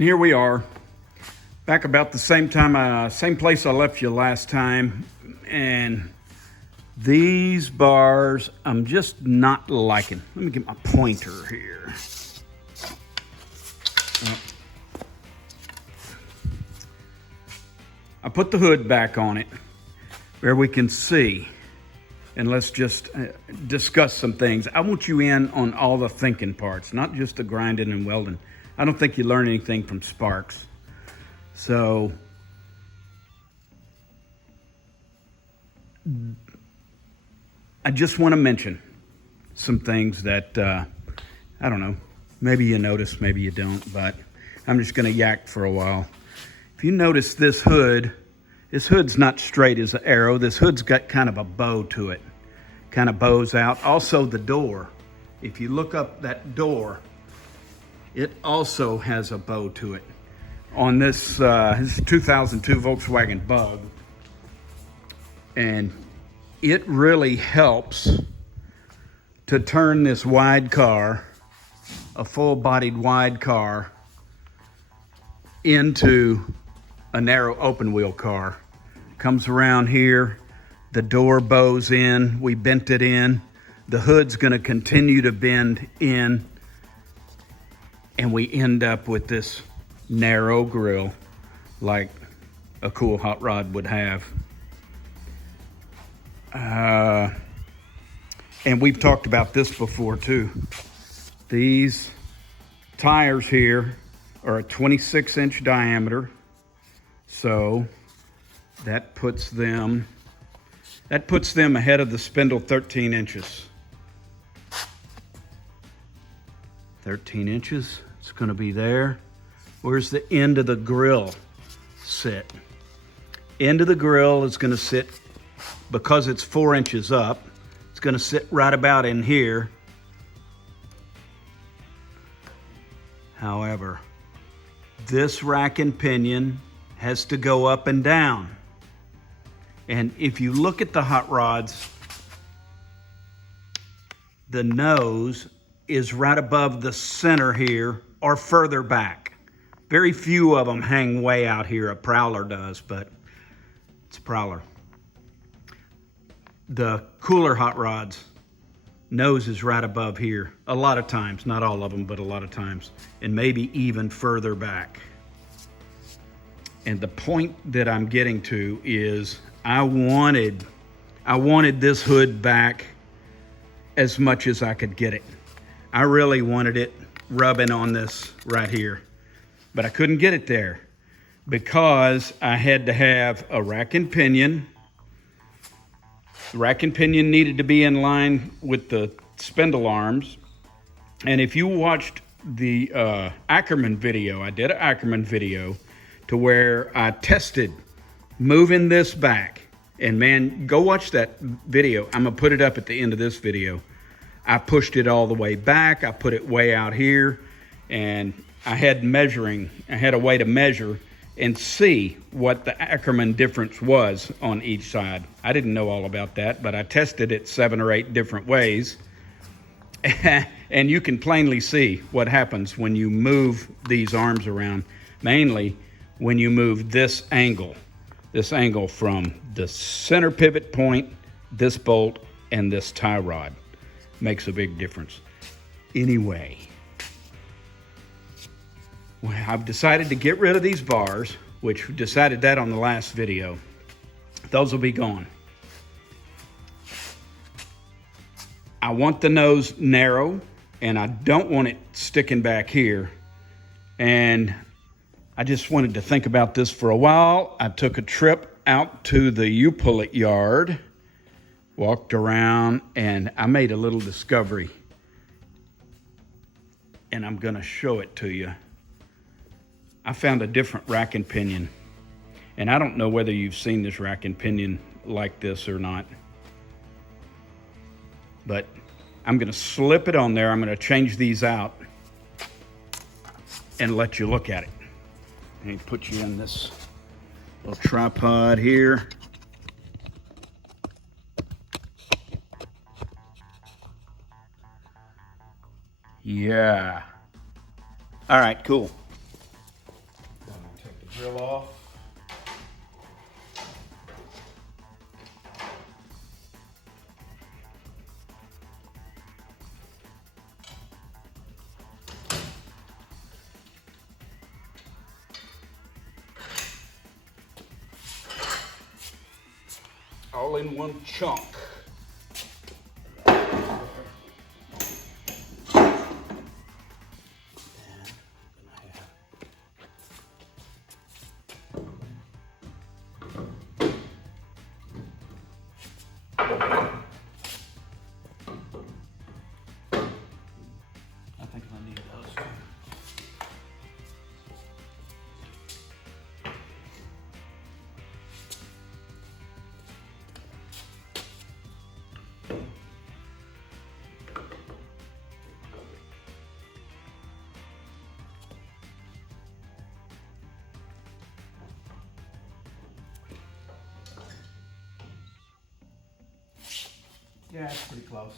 And here we are, back about the same time, same place I left you last time. And these bars, I'm just not liking. Let me get my pointer here. I put the hood back on it where we can see. And let's just discuss some things. I want you in on all the thinking parts, not just the grinding and welding. I don't think you learn anything from Sparks. So, I just want to mention some things that, I don't know, maybe you notice, maybe you don't, but I'm just going to yak for a while. If you notice this hood's not straight as an arrow. This hood's got kind of a bow to it, kind of bows out. Also the door, if you look up that door, it also has a bow to it. On this, this is 2002 Volkswagen Bug, and it really helps to turn this wide car, a full-bodied wide car, into a narrow open wheel car. Comes around here, the door bows in, we bent it in, the hood's gonna continue to bend in, and we end up with this narrow grille like a cool hot rod would have. And we've talked about this before too. These tires here are a 26-inch diameter, so that puts them ahead of the spindle 13 inches. 13 inches, it's gonna be there. Where's the end of the grill sit? End of the grill is gonna sit, because it's 4 inches up, it's gonna sit right about in here. However, this rack and pinion has to go up and down. And if you look at the hot rods, the nose is right above the center here or further back. Very few of them hang way out here. A Prowler does, but it's a Prowler. The cooler hot rods, nose is right above here. A lot of times, not all of them, but a lot of times, and maybe even further back. And the point that I'm getting to is I wanted this hood back as much as I could get it. I really wanted it rubbing on this right here, but I couldn't get it there because I had to have a rack and pinion. The rack and pinion needed to be in line with the spindle arms. And if you watched the Ackerman video, I did an Ackerman video to where I tested moving this back. And man, go watch that video. I'm gonna put it up at the end of this video. I pushed it all the way back. I put it way out here, and I had a way to measure and see what the Ackerman difference was on each side. I didn't know all about that, but I tested it 7 or 8 different ways. And you can plainly see what happens when you move these arms around, mainly when you move this angle from the center pivot point, this bolt, and this tie rod. Makes a big difference. Anyway, well, I've decided to get rid of these bars, which we decided that on the last video. Those will be gone. I want the nose narrow, and I don't want it sticking back here. And I just wanted to think about this for a while. I took a trip out to the U-Pullet yard, walked around, and I made a little discovery. And I'm gonna show it to you. I found a different rack and pinion. And I don't know whether you've seen this rack and pinion like this or not. But I'm gonna slip it on there. I'm gonna change these out and let you look at it. Let me put you in this little tripod here. Yeah. All right, cool. drill off. All in one chunk. I think I need those too. Yeah, it's pretty close.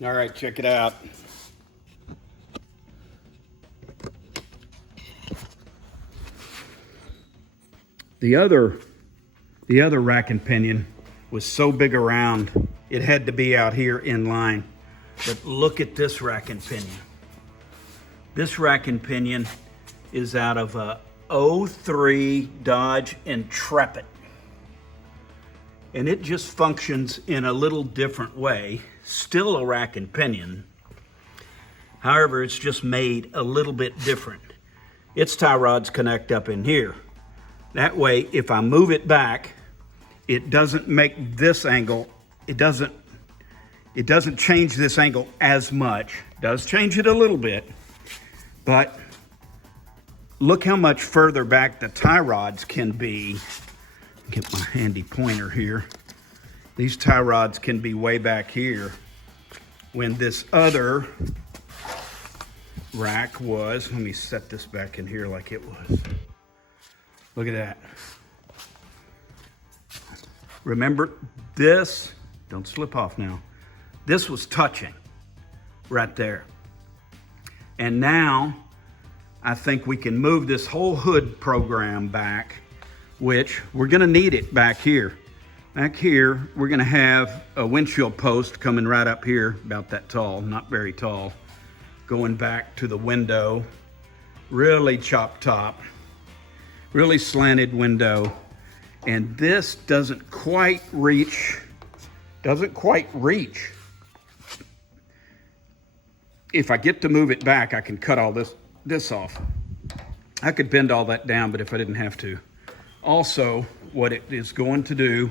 All right, check it out. The other rack and pinion was so big around, it had to be out here in line. But look at this rack and pinion. This rack and pinion is out of a 03 Dodge Intrepid. And it just functions in a little different way. Still a rack and pinion. However, it's just made a little bit different. Its tie rods connect up in here. That way, if I move it back, it doesn't make this angle, it doesn't change this angle as much. It does change it a little bit, but look how much further back the tie rods can be. Get my handy pointer here. These tie rods can be way back here when this other rack was, let me set this back in here like it was. Look at that. Remember this, don't slip off now. This was touching right there. And now I think we can move this whole hood program back, which we're gonna need it back here. Back here, we're gonna have a windshield post coming right up here, about that tall, not very tall, going back to the window, really chop top, really slanted window. And this doesn't quite reach. If I get to move it back, I can cut all this off. I could bend all that down, but if I didn't have to. Also, what it is going to do,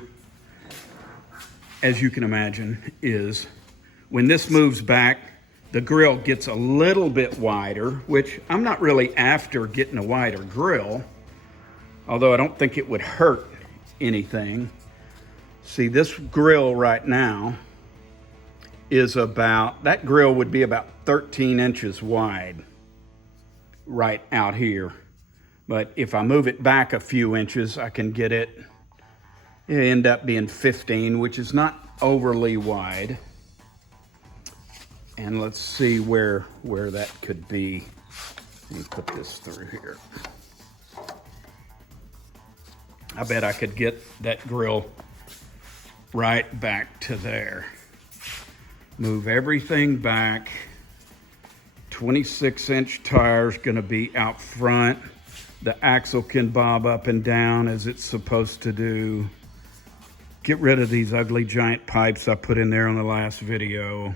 as you can imagine, is when this moves back, the grill gets a little bit wider, which I'm not really after getting a wider grill, although I don't think it would hurt anything. See, this grill right now is that grill would be about 13 inches wide right out here. But if I move it back a few inches, I can get it end up being 15, which is not overly wide. And let's see where that could be. Let me put this through here. I bet I could get that grill right back to there. Move everything back. 26-inch tires gonna be out front. The axle can bob up and down as it's supposed to do. Get rid of these ugly giant pipes I put in there on the last video.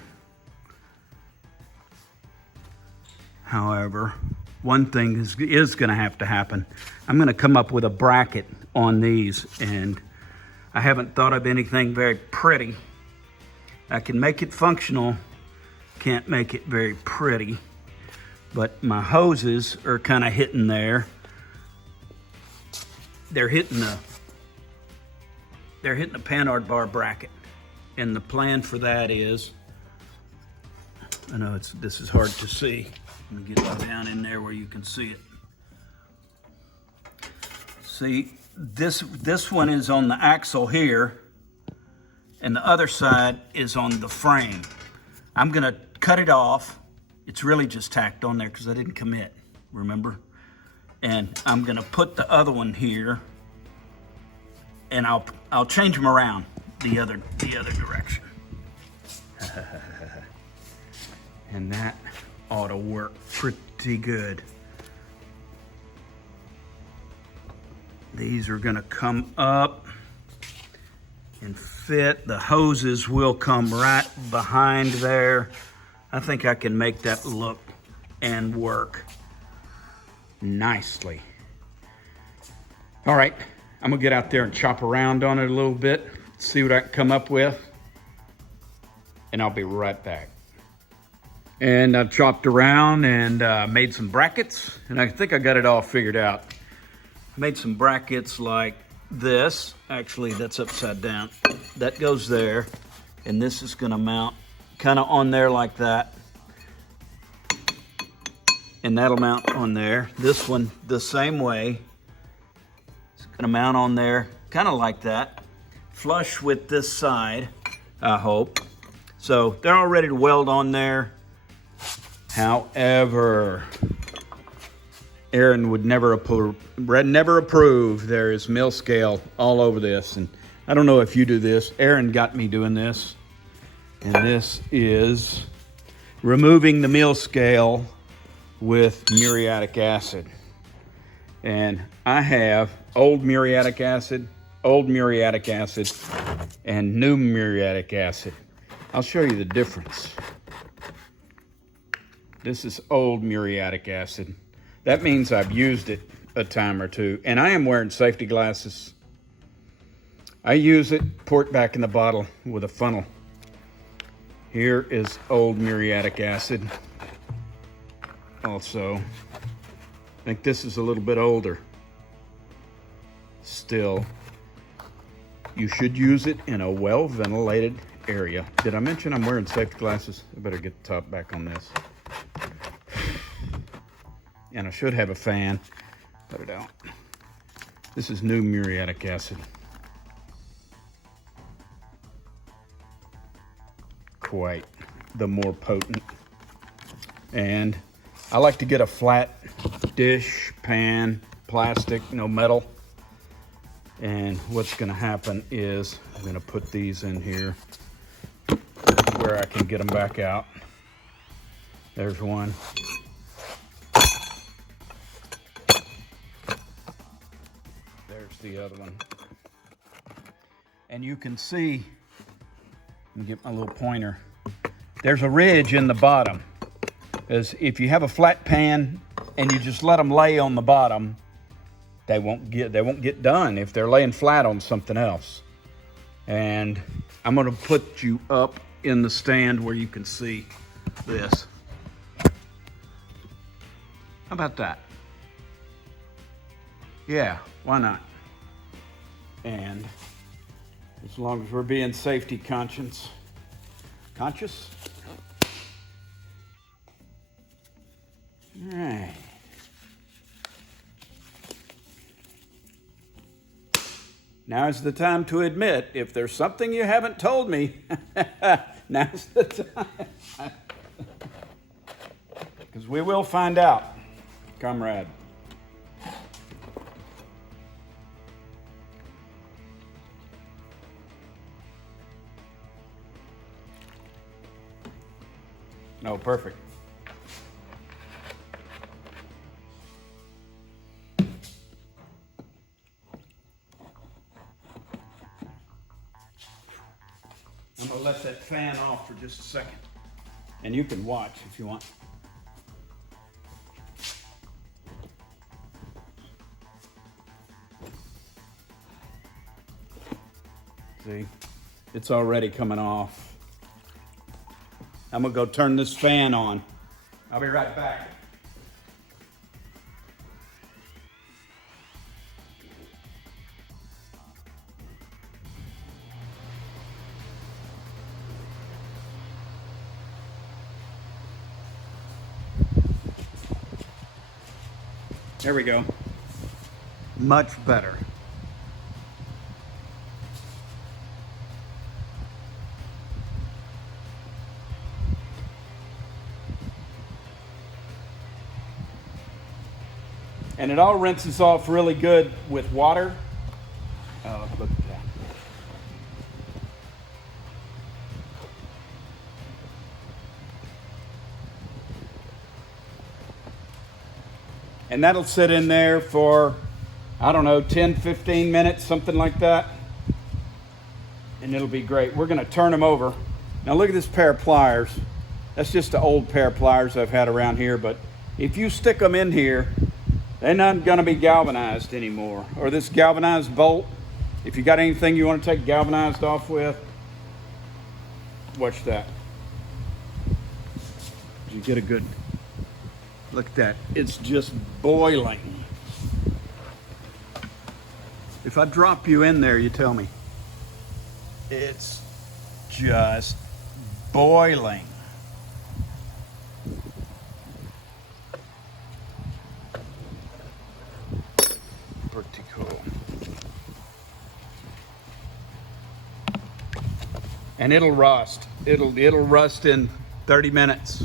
However, one thing is gonna have to happen. I'm gonna come up with a bracket on these, and I haven't thought of anything very pretty. I can make it functional, can't make it very pretty, but my hoses are kind of hitting there. They're hitting the Panhard bar bracket. And the plan for that is, I know this is hard to see. Let me get it down in there where you can see it. See, this one is on the axle here, and the other side is on the frame. I'm gonna cut it off. It's really just tacked on there because I didn't commit. remember? And I'm gonna put the other one here, and I'll change them around the other direction. And that ought to work pretty good. These are gonna come up and fit. The hoses will come right behind there. I think I can make that look and work nicely. All right, I'm gonna get out there and chop around on it a little bit, see what I can come up with, and I'll be right back. And I've chopped around and made some brackets, and I think I got it all figured out. Made some brackets like this. Actually, that's upside down. That goes there, and this is gonna mount kind of on there like that. And that'll mount on there. This one, the same way. It's gonna mount on there, kind of like that. Flush with this side, I hope. So they're all ready to weld on there. However, Aaron would never approve. There is mill scale all over this. And I don't know if you do this. Aaron got me doing this. And this is removing the mill scale with muriatic acid. And I have old muriatic acid, and new muriatic acid. I'll show you the difference. This is old muriatic acid. That means I've used it a time or two, and I am wearing safety glasses. I use it, pour it back in the bottle with a funnel. Here is old muriatic acid. Also, I think this is a little bit older. Still, you should use it in a well-ventilated area. Did I mention I'm wearing safety glasses? I better get the top back on this. And I should have a fan, but I don't. This is new muriatic acid. Quite the more potent. And I like to get a flat dish, pan, plastic, no metal. And what's gonna happen is I'm gonna put these in here where I can get them back out. There's one. There's the other one. And you can see, let me get my little pointer. There's a ridge in the bottom. As if you have a flat pan and you just let them lay on the bottom, they won't get done if they're laying flat on something else. And I'm gonna put you up in the stand where you can see this. How about that? Yeah, why not? And as long as we're being safety conscious. All right. Now is the time to admit if there's something you haven't told me. Now's the time. Because we will find out, comrade. No, perfect. I'm gonna let that fan off for just a second. And you can watch if you want. See, it's already coming off. I'm gonna go turn this fan on. I'll be right back. There we go. Much better. And it all rinses off really good with water. Look at that. And that'll sit in there for, I don't know, 10, 15 minutes, something like that. And it'll be great. We're gonna turn them over. Now look at this pair of pliers. That's just an old pair of pliers I've had around here, but if you stick them in here, they're not gonna be galvanized anymore. Or this galvanized bolt, if you got anything you wanna take galvanized off with, watch that. You get a good, look at that, it's just boiling. If I drop you in there, you tell me. It's just boiling. Pretty cool. And it'll rust. It'll rust in 30 minutes.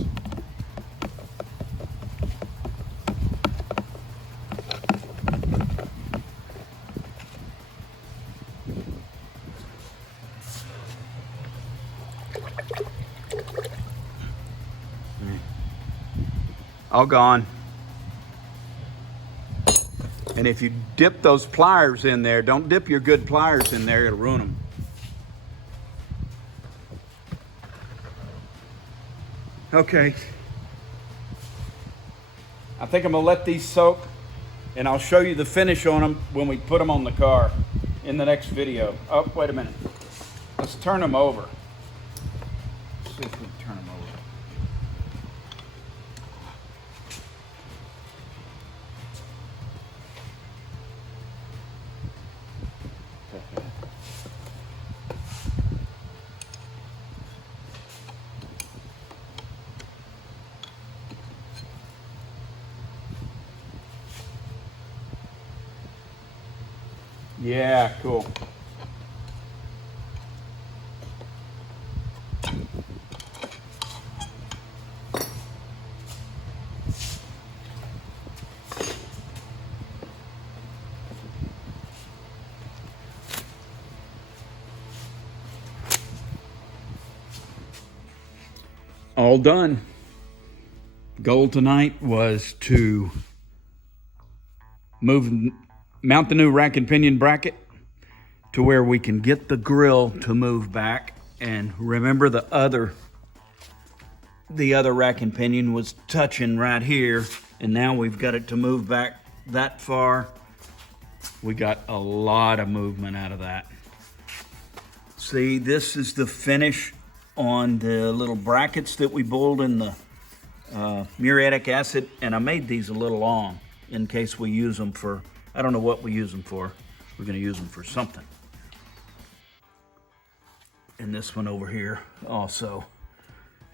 All gone. And if you dip those pliers in there, don't dip your good pliers in there, it'll ruin them. Okay. I think I'm gonna let these soak, and I'll show you the finish on them when we put them on the car in the next video. Oh, wait a minute. Let's turn them over. Let's see if we can turn them over. Yeah, cool. All done. Goal tonight was to mount the new rack and pinion bracket to where we can get the grill to move back. And remember, the other rack and pinion was touching right here, and now we've got it to move back that far. We got a lot of movement out of that. See, this is the finish on the little brackets that we boiled in the muriatic acid, and I made these a little long in case we use them for, I don't know what we use them for. We're gonna use them for something. And this one over here also.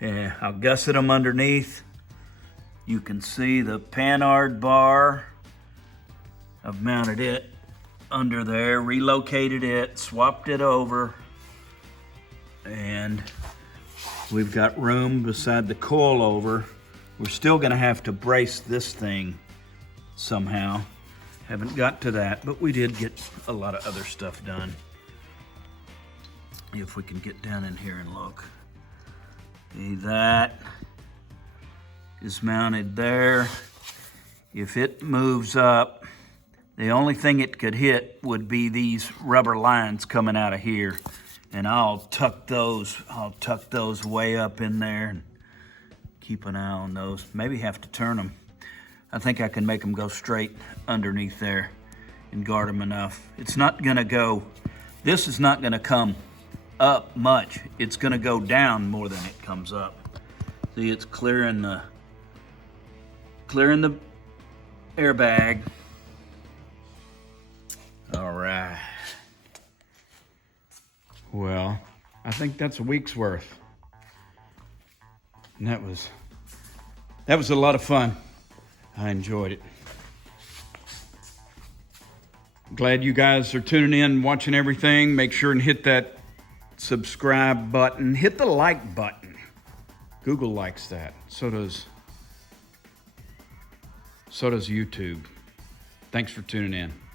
Yeah, I'll gusset them underneath. You can see the panhard bar. I've mounted it under there, relocated it, swapped it over, and we've got room beside the coilover. We're still gonna have to brace this thing somehow. Haven't got to that, but we did get a lot of other stuff done. If we can get down in here and look. See, that is mounted there. If it moves up, the only thing it could hit would be these rubber lines coming out of here. And I'll tuck those way up in there and keep an eye on those. Maybe have to turn them. I think I can make them go straight underneath there and guard them enough. It's not gonna go, this is not gonna come up much. It's gonna go down more than it comes up. See, it's clearing the airbag. All right. Well, I think that's a week's worth. And that was a lot of fun. I enjoyed it. Glad you guys are tuning in, watching everything. Make sure and hit that subscribe button. Hit the like button. Google likes that. So does YouTube. Thanks for tuning in.